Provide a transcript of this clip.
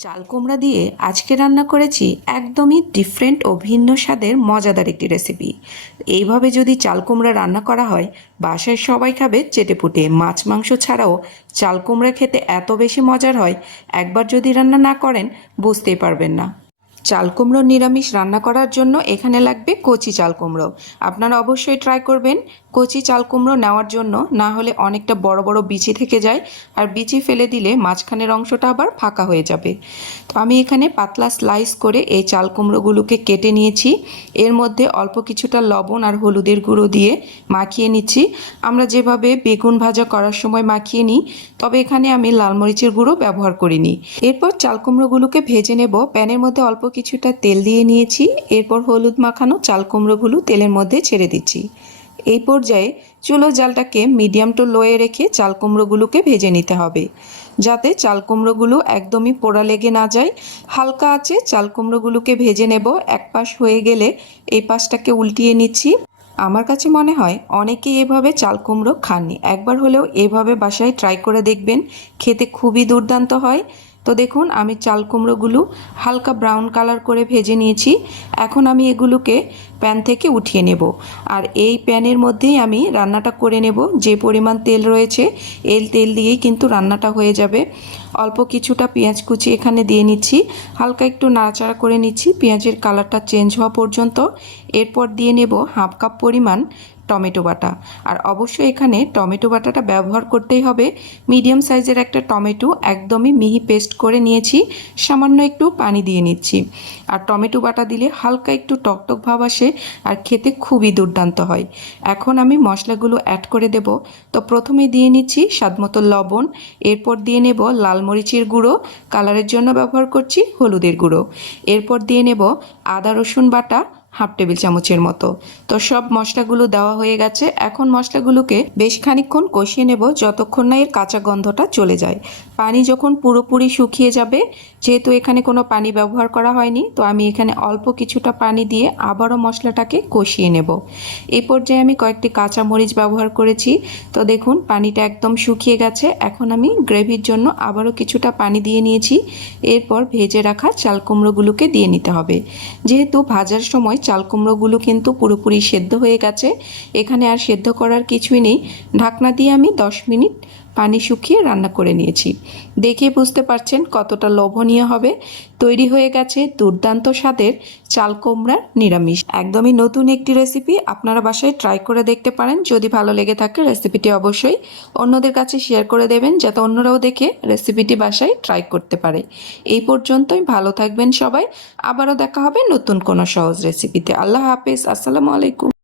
চাল কুমড়া দিয়ে আজকে রান্না করেছি একদমই ডিফারেন্ট ও ভিন্ন স্বাদের মজাদার একটি রেসিপি। এইভাবে যদি চাল কুমড়া রান্না করা হয়, বাসায় সবাই খাবে চেটেপুটে। মাছ মাংস ছাড়াও চাল কুমড়া খেতে এত বেশি মজার হয়, একবার যদি রান্না না করেন বুঝতেই পারবেন না। চাল কুমড়ো নিরামিষ রান্না করার জন্য এখানে লাগবে কচি চাল কুমড়ো। আপনারা অবশ্যই ট্রাই করবেন কচি চাল কুমড়ো নেওয়ার জন্য, না হলে অনেকটা বড় বড় বিচি থেকে যায়, আর বিচি ফেলে দিলে মাঝখানের অংশটা আবার ফাঁকা হয়ে যাবে। তো আমি এখানে পাতলা স্লাইস করে এই চাল কুমড়োগুলোকে কেটে নিয়েছি। এর মধ্যে অল্প কিছুটা লবণ আর হলুদের গুঁড়ো দিয়ে মাখিয়ে নিচ্ছি, আমরা যেভাবে বেগুন ভাজা করার সময় মাখিয়ে নিই, তবে এখানে আমি লাল মরিচের গুঁড়ো ব্যবহার করিনি। এরপর চাল কুমড়োগুলোকে ভেজে নেব। প্যানের মধ্যে অল্প কিছুটা তেল দিয়ে নিয়েছি। এরপর হলুদ মাখানো চাল কুমড়োগুলো তেলের মধ্যে ছেড়ে দিচ্ছি। এই পর্যায়ে চুলোর জালটাকে মিডিয়াম টু লোয়ে রেখে চাল কুমড়োগুলোকে ভেজে নিতে হবে, যাতে চাল কুমড়োগুলো একদমই পোড়া লেগে না যায়। হালকা আঁচে চাল কুমড়োগুলোকে ভেজে নেব। এক পাশ হয়ে গেলে এই পাশটাকে উল্টিয়ে নিচ্ছি। আমার কাছে মনে হয় অনেকেই এভাবে চাল কুমড়ো খাননি, একবার হলেও এভাবে বাসায় ট্রাই করে দেখবেন, খেতে খুবই দুর্দান্ত হয়। তো দেখুন, আমি চাল কুমড়োগুলো হালকা ব্রাউন কালার করে ভেজে নিয়েছি। এখন আমি এগুলোকে প্যান থেকে উঠিয়ে নেব, আর এই প্যানের মধ্যেই আমি রান্নাটা করে নেব। যে পরিমাণ তেল রয়েছে এই তেল দিয়েই কিন্তু রান্নাটা হয়ে যাবে। অল্প কিছুটা পেঁয়াজ কুচি এখানে দিয়ে নিচ্ছি, হালকা একটু নাড়াচাড়া করে নিচ্ছি পেঁয়াজের কালারটা চেঞ্জ হওয়া পর্যন্ত। এরপর দিয়ে নেব হাফ কাপ পরিমাণ টমেটো বাটা, আর অবশ্যই এখানে টমেটো বাটাটা ব্যবহার করতেই হবে। মিডিয়াম সাইজের একটা টমেটো একদমই মিহি পেস্ট করে নিয়েছি, সামান্য একটু পানি দিয়ে নিচ্ছি। আর টমেটো বাটা দিলে হালকা একটু টকটক ভাব আসে, আর খেতে খুবই দুর্দান্ত হয়। এখন আমি মশলাগুলো অ্যাড করে দেব। তো প্রথমে দিয়ে নিচ্ছি স্বাদমতো লবণ, এরপর দিয়ে নেব লাল মরিচের গুঁড়ো, কালারের জন্য ব্যবহার করছি হলুদের গুঁড়ো। এরপর দিয়ে নেব আদা রসুন বাটা হাফ টেবিল চামচের মতো। তো সব মশলাগুলো দেওয়া হয়ে গেছে। এখন মশলাগুলোকে বেশ খানিকক্ষণ কষিয়ে নেব, যতক্ষণ না এর কাঁচা গন্ধটা চলে যায়। পানি যখন পুরোপুরি শুকিয়ে যাবে, যেহেতু এখানে কোনো পানি ব্যবহার করা হয়নি, তো আমি এখানে অল্প কিছুটা পানি দিয়ে আবারও মশলাটাকে কষিয়ে নেব। এই পর্যায়ে আমি কয়েকটি কাঁচা মরিচ ব্যবহার করেছি। তো দেখুন, পানিটা একদম শুকিয়ে গেছে। এখন আমি গ্রেভির জন্য আবারও কিছুটা পানি দিয়ে নিয়েছি। এরপর ভেজে রাখা চাল কুমড়োগুলোকে দিয়ে নিতে হবে। যেহেতু ভাজার সময় চাল কুমড়োগুলো কিন্তু পুরোপুরি সেদ্ধ হয়ে গেছে, এখানে আর সেদ্ধ করার কিছুই নেই। ঢাকনা দিয়ে আমি 10 মিনিট পানি শুকিয়ে রান্না করে নিয়েছি। দেখে বুঝতে পারছেন কতটা লোভনীয় হবে। তৈরি হয়ে গেছে দুর্দান্ত স্বাদের চাল কুমড়ার নিরামিষ। একদমই নতুন একটি রেসিপি, আপনারা বাসায় ট্রাই করে দেখতে পারেন। যদি ভালো লেগে থাকে রেসিপিটি অবশ্যই অন্যদের কাছে শেয়ার করে দেবেন, যাতে অন্যরাও দেখে রেসিপিটি বাসায় ট্রাই করতে পারে। এই পর্যন্তই, ভালো থাকবেন সবাই। আবারও দেখা হবে নতুন কোনো সহজ রেসিপিতে। আল্লাহ হাফেজ, আসসালামু আলাইকুম।